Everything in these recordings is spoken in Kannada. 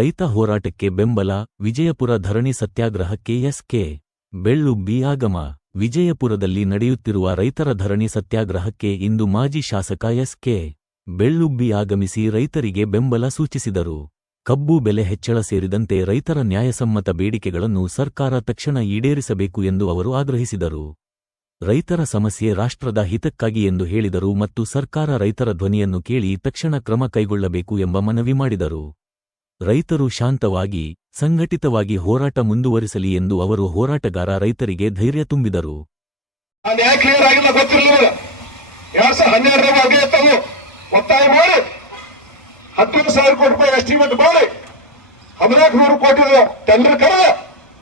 ರೈತ ಹೋರಾಟಕ್ಕೆ ಬೆಂಬಲ, ವಿಜಯಪುರ ಧರಣಿ ಸತ್ಯಾಗ್ರಹಕ್ಕೆ ಎಸ್ಕೆ. ಬೆಳ್ಳುಬ್ಬಿ ಆಗಮ, ವಿಜಯಪುರದಲ್ಲಿ ನಡೆಯುತ್ತಿರುವ ರೈತರ ಧರಣಿ ಸತ್ಯಾಗ್ರಹಕ್ಕೆ ಇಂದು ಮಾಜಿ ಶಾಸಕ ಎಸ್ಕೆ. ಬೆಳ್ಳುಬ್ಬಿ ಆಗಮಿಸಿ ರೈತರಿಗೆ ಬೆಂಬಲ ಸೂಚಿಸಿದರು. ಕಬ್ಬು ಬೆಲೆ ಹೆಚ್ಚಳ ಸೇರಿದಂತೆ ರೈತರ ನ್ಯಾಯಸಮ್ಮತ ಬೇಡಿಕೆಗಳನ್ನು ಸರ್ಕಾರ ತಕ್ಷಣ ಈಡೇರಿಸಬೇಕು ಎಂದು ಅವರು ಆಗ್ರಹಿಸಿದರು. ರೈತರ ಸಮಸ್ಯೆ ರಾಷ್ಟ್ರದ ಹಿತಕ್ಕಾಗಿ ಎಂದು ಹೇಳಿದರು ಮತ್ತು ಸರ್ಕಾರ ರೈತರ ಧ್ವನಿಯನ್ನು ಕೇಳಿ ತಕ್ಷಣ ಕ್ರಮ ಕೈಗೊಳ್ಳಬೇಕು ಎಂಬ ಮನವಿ ಮಾಡಿದರು. ರೈತರು ಶಾಂತವಾಗಿ, ಸಂಘಟಿತವಾಗಿ ಹೋರಾಟ ಮುಂದುವರಿಸಲಿ ಎಂದು ಅವರು ಹೋರಾಟಗಾರ ರೈತರಿಗೆ ಧೈರ್ಯ ತುಂಬಿದರು. ಒತ್ತಾಯ ಮಾಡಿ. ಹದಿನೈದು ಸಾವಿರ ಕೋಟಿ ರೂಪಾಯಿ ಎಸ್ಟಿಮೇಟ್ ಮಾಡಿ. ಹದಿನಾಲ್ಕು ನೂರು ಕೋಟಿ ಟೆಂಡರ್ ಕರೆದ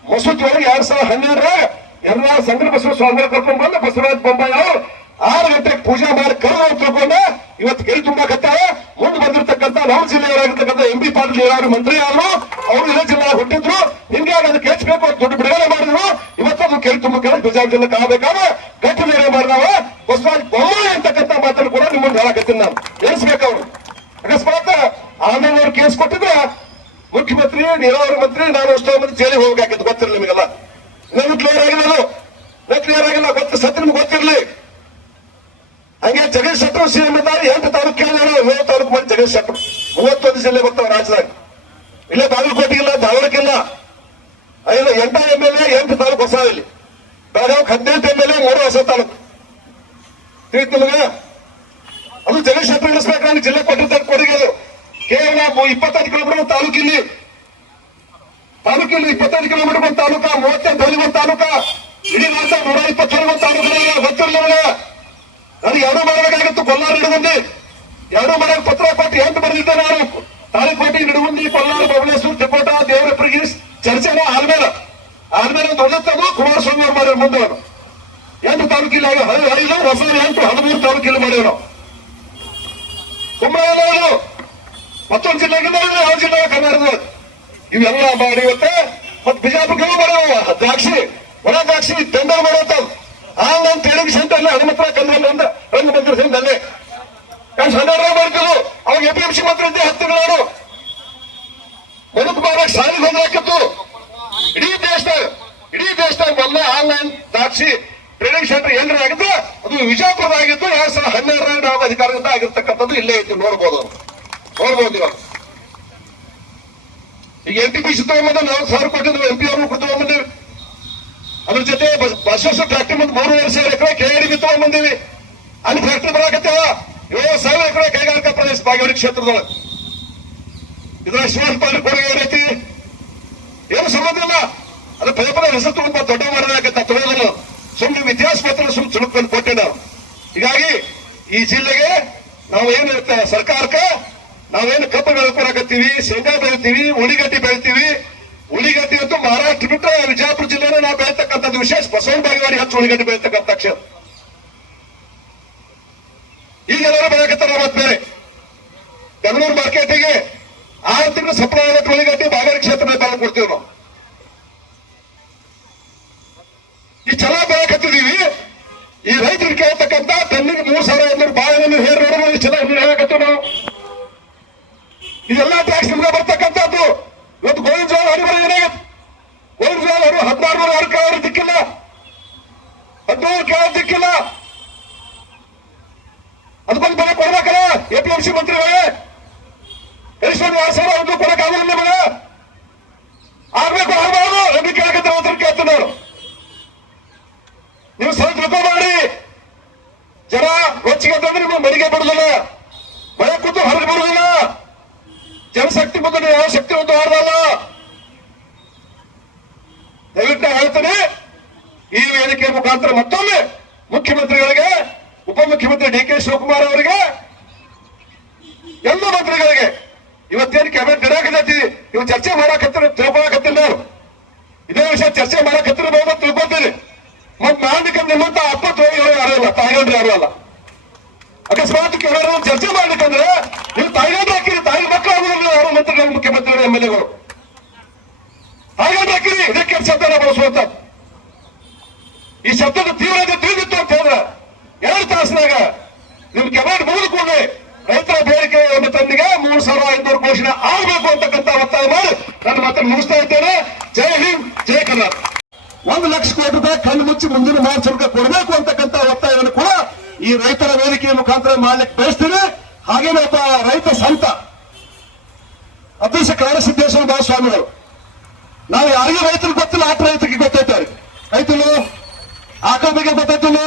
ಮಸೂತಿ ಒಳಗೆ ಎರಡ್ ಸಾವಿರದ ಹನ್ನೆರಡರಾಗ ಎಲ್ಲ ಸಂಘ ಬಸವ ಸ್ವಾಮಿ ಕರ್ಕೊಂಡು ಬಂದು ಬಸವರಾಜ್ ಬೊಮ್ಮಾಯಿ ಅವರು ಆರು ಗಂಟೆಗೆ ಪೂಜೆ ಮಾಡಿ ಕರೆದು ತಿಳ್ಕೊಂಡ ಇವತ್ತು ಕೈ ತುಂಬಾಕತ್ತಾರ ಮುಂದೆ ನಮ್ಮ ಜಿಲ್ಲೆಯವರಾಗಿರ್ತಕ್ಕಂಥ ಎಂ ಪಿ ಪಾಟೀಲ್ ಯಾರು ಮಂತ್ರಿ ಆದ್ರು, ಅವರು ಇದೇ ಜಿಲ್ಲೆ ಹುಟ್ಟಿದ್ರು. ಹಿಂಗೆ ಅದಕ್ಕೆ ಹೆಚ್ಚಬೇಕು ಅಂತ ದುಡ್ಡು ಬಿಡುಗಡೆ ಮಾಡಿದ್ರು. ಇವತ್ತು ಅದು ಕೆರೆ ತುಂಬಕ್ಕೆ ಬಿಜಾಪುರ ಜಿಲ್ಲೆಗೆ ಆಗಬೇಕಾದ್ರೆ ಗಟ್ಟಿ ನಿರ್ಣಯ ಮಾಡಿದಾವ ಬಸವರಾಜ ಬೊಮ್ಮಾಯಿ ಅಂತಕ್ಕಂಥ ಮಾತನ್ನು ಕೂಡ ನಿಮ್ಮ ಮುಂದೆ ಹೇಳಕತ್ತೀನಿ ನಾನು. ಎನಿಸ್ಬೇಕು ಅವ್ರು. ಅಕಸ್ಮಾತ್ ಆಮೇಲೆ ಅವ್ರು ಕೇಸ್ ಕೊಟ್ಟಿದ್ರೆ ಮುಖ್ಯಮಂತ್ರಿ, ನೀರಾವರಿ ಮಂತ್ರಿ, ನಾನು ಎಷ್ಟೋ ಮಂದಿ ಜೈಲಿಗೆ ಹೋಗ್ಬೇಕಾಗಿತ್ತು ಗೊತ್ತಿರಲಿ ನಿಮಗೆಲ್ಲ. ನನಗೆ ಕ್ಲಿಯರ್ ಆಗಿಲ್ಲ ನಾನು ಕ್ಲಿಯರ್ ಆಗಿಲ್ಲ, ಗೊತ್ತ, ಸತ್ಯ ನಿಮ್ಗೆ ಗೊತ್ತಿರಲಿ. ಹಂಗೆ ಜಗದೀಶ್ ಶೆಟ್ಟರ್ ಸಿಎಂ ಇದ್ದಾರೆ, ಎಂಟು ತಾಲೂಕು ಕೇಳಿದ್ರು, ಏಳು ತಾಲೂಕು ಮಂದಿ ಜಗದೀಶ್ ಶೆಟ್ಟರ್. ಮೂವತ್ತೊಂದು ಜಿಲ್ಲೆ ಬರ್ತಾವ ರಾಜ್ಯದಾಗ. ಇಲ್ಲ ಬಾಗಲಕೋಟೆಗಿಲ್ಲ ಧಾರವಾಡಕ್ಕಿಲ್ಲ ಐದು, ಎಂಟ ಎಂ ಎಲ್ ಎ, ಎಂಟು ತಾಲೂಕು ಹೊಸ ಇಲ್ಲಿ ಬೆಳಗಾವಿ ಹದಿನೆಂಟು ಎಂ ಎಲ್ ಎ, ಮೂರು ಹೊಸ ತಾಲೂಕು. ತಿಳಿತು ನಿಮಗೆ? ಅದು ಶೆಟ್ಟರ್ ಇಳಿಸ್ಬೇಕಾದ್ರೆ ಜಿಲ್ಲೆ ಕೊಟ್ಟಿದ್ದ ಕೊಡುಗೆ ಅದು. ಕೇವಲ ಇಪ್ಪತ್ತೈದು ಕಿಲೋಮೀಟರ್ ತಾಲೂಕಿಲ್ಲಿ ತಾಲೂಕಿಲ್ಲಿ ಇಪ್ಪತ್ತೈದು ಕಿಲೋಮೀಟರ್ ಒಂದು ತಾಲೂಕ ಮೂವತ್ತೆಂಟು ಹಳ್ಳಿ ಒಂದು ತಾಲೂಕ. ಇಡೀ ನೂರ ಇಪ್ಪತ್ತೇಳು ಬಂದ ತಾಲೂಕು ಗೊತ್ತಿರಲಿಲ್ಲ ನಮಗೆ. ನಾನು ಎರಡು ಮಾಡಬೇಕಾಗಿತ್ತು, ಕೊಲ್ಲಾರ ನಿಡಗುಂದಿ ಎರಡು ಮನೆಗೆ ಪತ್ರ ಕೊಟ್ಟು ಎಂಟು ಬರೆದಿದ್ದೆ ನಾನು. ತಾಳಿಕೋಟೆ ನಿಡಗುಂದಿ, ಕೊಲ್ಲಾರ ಬಬಲೇಶ್ವರ ದೇವರ ದೇವರಪ್ಪರಿಗೆ ಚರ್ಚೆನ ಆಲ್ಮೇಲೆ ಆಲ್ಮೇಲೆ ಒಂದು ಕುಮಾರಸ್ವಾಮಿ ಅವ್ರು ಮಾಡ್ಯಾರ ಮುಂದೆ ಅವರು ಎಂಟು ತಾಲೂಕಿಲ್ಲ ಐದು ಹೊಸ ಎಂಟು, ಹದಿಮೂರು ತಾಲೂಕಿಲ್ಲ ಮಾಡ್ಯಾರ ನಾವು ಮತ್ತೊಂದು ಜಿಲ್ಲೆಗಿಂದ ಯಾವ ಜಿಲ್ಲೆ ಕರ್ನಾಟಕದ. ಇವೆಲ್ಲ ಮಾಡಿ ಮತ್ತೆ ಬಿಜಾಪುರ ಮಾಡ್ಯಾವ ದ್ರಾಕ್ಷಿ, ಒಣ ದ್ರಾಕ್ಷಿ, ಟೆಂಡರ್ ಮಾಡತ್ತವ್ ಆನ್ಲೈನ್ ಟ್ರೇಡಿಂಗ್ ಸೆಂಟರ್ ಹನುಮಂತರ ಕನ್ನಡ ಅಂತ ರಂಗ ಮಂದಿರ ಅಲ್ಲೇ ನಾನು ಸಂದರ್ಭ ಮಾಡ್ತಿದ್ರು ಅವಾಗ ಎ ಪಿ ಎಂ ಸಿ ಮಂತ್ರಿ ಇದ್ದೆ ಹತ್ತು ನಾನು ಮಧುಕುಮಾರ ಶಾಲೆಗೆ ಹೊಂದಾಕಿತ್ತು ಇಡೀ ದೇಶದಾಗ ಇಡೀ ದೇಶದಾಗ ಮೊದಲೇ ಆನ್ಲೈನ್ ದ್ರಾಕ್ಷಿ ಟ್ರೇಡಿಂಗ್ ಸೆಂಟರ್ ಏನ್ರ ಆಗಿದ್ದು, ಅದು ವಿಜಯಪುರದಾಗಿದ್ದು ಎರಡ್ ಸಾವಿರದ ಹನ್ನೆರಡರಾಗ ನಾವು ಅಧಿಕಾರದಿಂದ ಆಗಿರ್ತಕ್ಕಂಥದ್ದು ಇಲ್ಲೇ ಐತಿ ನೋಡ್ಬೋದು ನೋಡ್ಬೋದು ಈಗ ಎಂ ಟಿ ಪಿ ಸಿ ತಗೊಂಬಂದ ನಾವು ಸಾವಿರ ಕೊಟ್ಟಿದ್ರು ಎಂ ಪಿ ಅವ್ರನ್ನು ಕೊಟ್ಟು ಅದ್ರ ಜೊತೆ ಬಸವೇಶ್ವರ ಫ್ಯಾಕ್ಟ್ರಿ ಮುಂದೆ ಮೂರುವರೆ ಸಾವಿರ ಎಕರೆ ಕೆಆರ್ಡಿ ತಗೊಂಬಂದಿವಿ ಅಲ್ಲಿ ಫ್ಯಾಕ್ಟ್ರಿ ಬರಾಕತ್ತೇವ? ಏಳು ಸಾವಿರ ಎಕರೆ ಕೈಗಾರಿಕಾ ಪ್ರದೇಶ ಬಾಗೇವಾಡಿ ಕ್ಷೇತ್ರದೊಳಗೆ. ಇದರ ಪಾಲ್ ಕೊಡುಗೆ ಏನೈತಿ ಏನು ಸಂಬಂಧ ಇಲ್ಲ. ಅದು ಪದೇ ಪದೇ ಹೆಸರು ತಗೊಂಡ್ ದೊಡ್ಡ ಮಾಡಿದಾಗತ್ತ ತಗೊಳ್ಳೋದಿಲ್ಲ ಸುಮ್ಮನೆ ಇತಿಹಾಸ ಪತ್ರ ಸುಮ್ಮನೆ ಸುಣುಕೊಂಡು ಕೊಟ್ಟೆ ನಾವು ಹೀಗಾಗಿ ಈ ಜಿಲ್ಲೆಗೆ ನಾವು ಏನು ಸರ್ಕಾರಕ್ಕೆ, ನಾವೇನು ಕಬ್ಬು ಬೆಳ್ಕೊಳಕತ್ತೀವಿ ಶೇಂಗಾ ಬೆಳಿತೀವಿ ಉಳಿಗಡ್ಡಿ ಬೆಳಿತೀವಿ. ಉಳಿಗಡ್ಡಿ ಅಂತೂ ಮಹಾರಾಷ್ಟ್ರ ಬಿಟ್ಟು ವಿಜಯಪುರ ಜಿಲ್ಲೆನೇ ನಾವು ಬೆಳಿತಕ್ಕಂಥದ್ದು ವಿಶೇಷ. ಬಸವನ ಬಾಗಿವಾರಿ ಹೆಚ್ಚು ಉಳಿಗಡ್ಡಿ ಬೆಳೀತಕ್ಕಂಥ ಕ್ಷೇತ್ರ. ಈಗ ಎಲ್ಲರೂ ಬೆಳಕತ್ತಾರ ಮತ್ತೆ ಬೇರೆ. ಬೆಂಗಳೂರು ಮಾರ್ಕೆಟಿಗೆ ಆರು ತಿಂಗಳು ಸಪ್ಲೈ ಆಗತ್ತೆ ಉಳಿಗಡ್ಡಿ ಬಾಗೇವಾಡಿ ಕ್ಷೇತ್ರದಲ್ಲಿ ಬೆಳೆ ಕೊಡ್ತೀವಿ ನಾವು. ಈ ಛಲ ಬೆಳಕತ್ತಿದೀವಿ ಈ ರೈತರು ಕೇಳ್ತಕ್ಕಂತ ತನ್ನಿಗೆ ಮೂರ್ ಸಾವಿರ ಐನೂರು ಬಾಳೆಹಣ್ಣು ಹೇರ್ ನೋಡೋದು ಈ ಛಲ ಹೇಳಕತ್ತೀವಿ ನಾವು. ಇದೆಲ್ಲ ಟ್ಯಾಕ್ಸ್ ನಿಮ್ಗೆ ಬರ್ತಕ್ಕಂಥದ್ದು. ಇವತ್ತು ಗೋವಿನ ಜೋಳ ಹರಿಬರ ಏನಾಗತ್ತೆ? ಗೋವಿನ ಜೋಳ ಹರಿ ಹದಿನಾರು ನೂರ ಆರು ಕೇಳೋರು ದಿಕ್ಕಿಲ್ಲ. ಹದಿನೂರು ಕೇಳೋರು ದಿಕ್ಕಿಲ್ಲ. ಅದಕ್ಕೊಂದು ಬೆಲೆ ಕೊಡ್ಬೇಕಲ್ಲ ಎ ಪಿ ಎಂ ಸಿ ಮಂತ್ರಿಗಳೇ. ಎಷ್ಟೊಂದು ಆರು ಸಾವಿರ ಒಂದು ಕೊಡಕ್ಕಾಗಲ್ಲ ನಿಮಗೆ. ಆಗ್ಬೇಕು ಆಗಬಾರ್ದು ಎಂದು ಕೇಳಕತ್ತಿರೋ ಕೇಳ್ತೀನಿ ನಾನು. ನೀವು ಸ್ವಲ್ಪ ಮಾಡ್ರಿ ಜನ ಹೊಚ್ಚಿಗೆ ನಿಮ್ಗೆ ಮಡಿಗೆ ಬಿಡುದಿಲ್ಲ ಮಳೆ ಕೂತು ಹೊರಗೆ ಬರುದಿಲ್ಲ. ಜನಶಕ್ತಿ ಮುಂದೆ ನೀವು ಯಾವ ಶಕ್ತಿ ಒಂದು ಆಡದಲ್ಲ ದಯವಿಟ್ಟು ಹೇಳ್ತೇನೆ. ಈ ವೇದಿಕೆ ಮುಖಾಂತರ ಮತ್ತೊಮ್ಮೆ ಮುಖ್ಯಮಂತ್ರಿಗಳಿಗೆ, ಉಪಮುಖ್ಯಮಂತ್ರಿ ಡಿ ಕೆ ಶಿವಕುಮಾರ್ ಅವರಿಗೆ, ಎಲ್ಲ ಮಂತ್ರಿಗಳಿಗೆ ಇವತ್ತೇನು ಕ್ಯಾಬಿನೆಟ್ ನಡೆಯಕತ್ತಿ ಇವ್ ಚರ್ಚೆ ಮಾಡಕತ್ತಿರ ತಿಳ್ಕೊಳಕತ್ತಿಲ್ಲ ನಾವು ಇದೇ ವಿಷಯ ಚರ್ಚೆ ಮಾಡಕತ್ತಿರಬಹುದು ತಿಳ್ಕೊತೀನಿ ಮತ್ ಮಾಡ್ಲಿಕ್ಕೆ ನಿಮ್ಮಂತ ಅಪ್ಪತ್ತು ಯಾರು ಇಲ್ಲ ತಾಯಿಗಂಡ್ರು ಯಾರು ಅಲ್ಲ ಅಕಸ್ಮಾತ್ ಕೆಲವರು ಚರ್ಚೆ ಮಾಡ್ಲಿಕ್ಕಂದ್ರೆ ನೀವು ತಾಯಿಗಂಡ್ರು ಹಾಕಿರಿ, ತಾಯಿ ಮಕ್ಕಳು ಆಗುದಿಲ್ಲ ಯಾರು ಮಂತ್ರಿಗಳು ಮುಖ್ಯಮಂತ್ರಿಗಳು, ಎಂ ಎಲ್ ಎಗಳು. ತಾಯಿಗಂಡ್ರು ಹಾಕಿರಿ, ಇದಕ್ಕೆ ಶಬ್ದನ ಬಳಸುವಂತ ಈ ಶಬ್ದದ ತೀವ್ರತೆ ತಿಳಿದಿತ್ತು ಅಂತ ಹೇಳಿದ್ರೆ ಎರಡು ತಾಸಿನಾಗ ನಿಮ್ ಕೆಬಾಟ್ ಮುಗಿದುಕೊಂಡೆ ರೈತರ ಬೇಡಿಕೆ ಒಂದು ತಂದಿಗೆ ಮೂರು ಸಾವಿರ ಐನೂರು ಘೋಷಣೆ ಆಗಬೇಕು ಅಂತಕ್ಕಂಥ ಒತ್ತಾಯ ಮಾಡಿ ನನ್ನ ಮಾತನ್ನು ಮುಗಿಸ್ತಾ ಇದ್ದೇನೆ. ಜೈ ಹಿಂದ್, ಜೈ ಕರ್ನಾಟಕ. ಒಂದು ಲಕ್ಷ ಕೋಟಿ ರೂಪಾಯಿ ಕಣ್ಣು ಮುಚ್ಚಿ ಮುಂದಿನ ಮಾರ್ಚ್ ಕೊಡಬೇಕು ಅಂತಕ್ಕಂಥ ಒತ್ತಾಯವನ್ನು ಕೂಡ ಈ ರೈತರ ವೇದಿಕೆಯ ಮುಖಾಂತರ ಮಾಡ್ಲಿಕ್ಕೆ ಬಯಸ್ತೇನೆ. ಹಾಗೇನೆ ಒಬ್ಬ ರೈತ ಸಂತ, ಅದೃಷ್ಟ ಕಾರಸಿದ್ದೇಶ್ವರ ಮಹಾಸ್ವಾಮಿಗಳು. ನಾವು ಯಾರಿಗೂ ರೈತರು ಗೊತ್ತಿಲ್ಲ ಆಟ ರೈತರಿಗೆ ಗೊತ್ತೈತೆ. ರೈತರು ಆಕಳ ಬಗ್ಗೆ ಗೊತ್ತೈತಿಲ್ಲ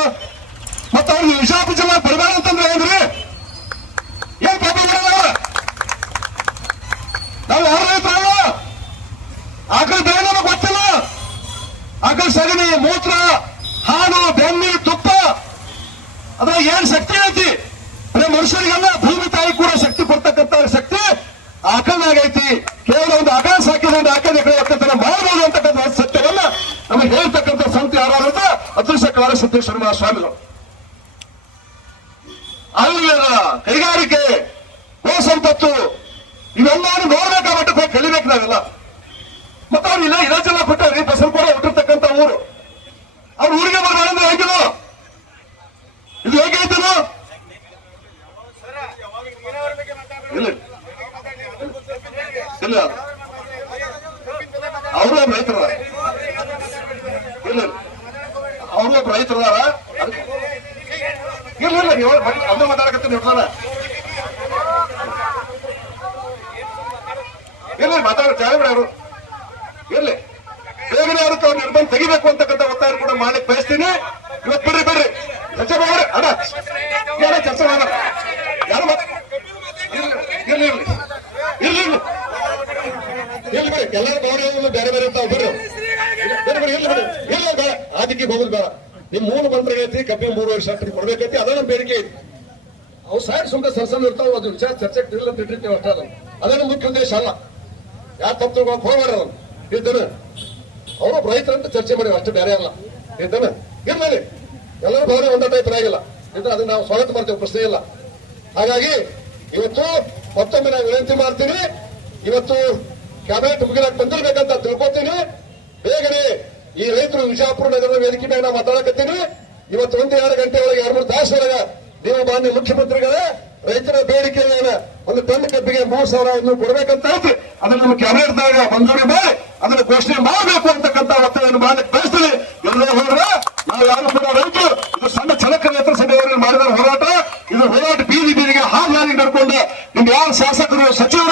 ಮತ್ತೆ ಅವ್ರಿಗೆ ವಿಜಾಪುರ ಜಿಲ್ಲಾ ಬರಬೇಡ ಅಂತಂದ್ರೆ ಏನ್ರಿ ಏನ್ ಪಾಪ ಮಾಡಲ್ಲ ನಾವು ಯಾರು ರೈತರಲ್ಲ ಆಕಳ ಬೆಳೆ ನಮಗೆ ಗೊತ್ತಿಲ್ಲ ಆಕಳ ಸಗಣಿ ಮೂತ್ರ ಹಾಲು ಬೆಣ್ಣೆ ತುಪ್ಪ ಅದ್ರ ಏನ್ ಶಕ್ತಿ ಐತಿ? ಅದೇ ಮನುಷ್ಯರಿಗೆಲ್ಲ ಭೂಮಿ ತಾಯಿ ಕೂಡ ಶಕ್ತಿ ಕೊಡ್ತಕ್ಕಂತ ಶಕ್ತಿ ಆಕಳನಾಗೈತಿ ಕೇವಲ ಒಂದು ಆಕಳ ಸಾಕಿದ ಒಂದು ಆಕಳ ಎಕರೆ ಒಕ್ಕಲ್ತನ ಮಾಡಬಹುದು ಅಂತಕ್ಕಂಥ ಸತ್ಯವನ್ನ ನಮಗೆ ಹೇಳ್ತಕ್ಕಂಥ ಸಂತ ಯಾರು ಅಂತ ಅದೃಶ್ಯ ಕಾರ ಸಿದ್ದೇಶ್ವರ ಸ್ವಾಮಿಗಳು ಆಯುರ್ವೇದ, ಕೈಗಾರಿಕೆ ಗೋ ಸಂಪತ್ತು ಇವೆಲ್ಲವನ್ನು ನೋಡ್ಬೇಕು ಆ ಮಟ್ಟಕ್ಕೆ ಹೋಗಿ ಕಲಿಬೇಕು ನಾವೆಲ್ಲ. ಮತ್ತೆ ಅವ್ರು ಇಲ್ಲ ಇಲಾಜೆಲ್ಲ ಕೊಟ್ಟವ್ರಿ ಬಸವಪುರ ಹುಟ್ಟಿರ್ತಕ್ಕಂಥ ಊರು. ಅವ್ರ ಊರಿಗೆ ಬರಬೇಡ ಅಂದ್ರೆ ಹೇಗಿದು ಇದು ಹೇಗೆ ಆಯ್ತದು ಇಲ್ಲ. ಒಬ್ಬ ರೈತರ ಇಲ್ಲ. ಅವರು ಒಬ್ಬ ರೈತರದಾರ ಇಲ್ಲ ಇಲ್ಲ, ನೀವು ಅಂದ್ರೆ ಮಾತಾಡಕತ್ತೀನಿ ಇರ್ತಾರ ಇಲ್ಲ ಮಾತಾಡ ಜಾಗ ಅವರು. ಇರ್ಲಿ. ಬೇಗನೆ ಅವ್ರಿಗೆ ಅವ್ರು ನಿರ್ಬಂಧ ತೆಗಿಬೇಕು ಅಂತಕ್ಕಂಥ ಒತ್ತಾಯ ಕೂಡ ಮಾಡಿ ಬಯಸ್ತೀನಿ. ಇವತ್ತು ಬಿಡ್ರಿ ಬಿಡ್ರಿ. ಚರ್ಚೆ ಮಾಡ್ರಿ ಅಡ ಯಾರ ಚರ್ಚೆ ಮಾಡ, ಯಾರು ಇರ್ಲಿ ಇರ್ಲಿ ಇರ್ಲಿ. ಇರ್ಲಿ ಬಿಡಿ. ಎಲ್ಲರೂ ಭಾವನೆಗಳು ಬೇರೆ ಬೇರೆ ಇರ್ತಾವ ಬಿಡ್ರಿ. ಬೇರೆ ಬಿಡಿ ಇರ್ಲಿ ಬಿಡಿ. ಇಲ್ಲ ಬೇಡ ಅದಕ್ಕೆ ಹೋಗುದು ಬೇಡ. ನಿಮ್ ಮೂಲ ಐತಿ ಕಬ್ಬಿ ಮೂರು ವರ್ಷ ಅಂತ ಕೊಡ್ಬೇಕೈತಿ. ಅದ ನಮ್ಮ ಬೇಡಿಕೆ ಐತಿ. ಅವು ಸೈಡ್ ಸುಮ್ಮನೆ ಸರ್ಸನ್ ಇರ್ತಾವ ಅದು ವಿಚಾರ ಚರ್ಚೆಗೆ ಅಂತ ಇಟ್ಟಿರ್ತೀವಿ ಅಷ್ಟ ಅದು. ಅದೇ ನಮ್ಮ ಮುಖ್ಯ ಉದ್ದೇಶ ಅಲ್ಲ. ಯಾರು ತಪ್ಪು ತಿಳ್ಕೊಳಕ್ ಹೋಗ್ಬೇಡ ಅವ್ನು ಇದ್ದಾನೆ. ಅವರು ರೈತರಂತ ಚರ್ಚೆ ಮಾಡಿ ಅಷ್ಟೇ ಬೇರೆ ಅಲ್ಲ. ಇದ್ದಾನೆ. ಇರ್ಲಿ. ಎಲ್ಲರೂ ಭಾವನೆ ಒಂದೇ ಟೈಪ್ ಆಗಿಲ್ಲ. ಇದ್ರೆ ಅದನ್ನ ನಾವು ಸ್ವಾಗತ ಮಾಡ್ತೇವೆ, ಪ್ರಶ್ನೆ ಇಲ್ಲ. ಹಾಗಾಗಿ ಇವತ್ತು ಮತ್ತೊಮ್ಮೆ ನಾನು ವಿನಂತಿ ಮಾಡ್ತೀನಿ, ಇವತ್ತು ಕ್ಯಾಬಿನೆಟ್ ಮುಗಿಲಾಕ್ ಬಂದಿರ್ಬೇಕಂತ ತಿಳ್ಕೊತೀನಿ. ಬೇಗನೆ ಈ ರೈತರು ವಿಜಯಪುರ ನಗರದ ವೇದಿಕೆ ಮೇಲೆ ನಾವು ಮಾತಾಡಕತ್ತೀನಿ. ಇವತ್ತು ಒಂದು ಎರಡು ಗಂಟೆ ಒಳಗೆ, ಎರಡು ಮೂರು ತಾಸು ಒಳಗೆ ನೀವು ಮಾನ್ಯ ಮುಖ್ಯಮಂತ್ರಿಗಳ, ರೈತರ ಬೇಡಿಕೆಗಳ ಒಂದು ಟನ್ ಕಬ್ಬಿಗೆ ಮೂರು ಸಾವಿರ ಇನ್ನೂ ಕೊಡ್ಬೇಕಂತ ಅದನ್ನ ನಮ್ಮ ಕ್ಯಾಬಿನೆಟ್ದಾಗ ಮಂಜೂರಿ ಮಾಡಿ, ಅದನ್ನ ಘೋಷಣೆ ಮಾಡಬೇಕು ಅಂತಕ್ಕಂಥ ಒತ್ತಡವನ್ನು ಮಾಡಲಿಕ್ಕೆ ಬಯಸ್ತೀನಿ ಎಲ್ಲರೂ ನಾವು ಯಾರು ಕೂಡ ರೈತರು ಇದು ಸಣ್ಣ ಛಲಕ ರೈತರ ಸಭೆಯವರಲ್ಲಿ ಮಾಡಿದ ಹೋರಾಟ. ಇದು ಹೋರಾಟ ಬೀದಿ ಬೀದಿಗೆ ಹಾಗೆ ಹಾಗೆ ನಡ್ಕೊಂಡು. ನಿಮ್ಗೆ ಯಾರು ಶಾಸಕರು, ಸಚಿವರು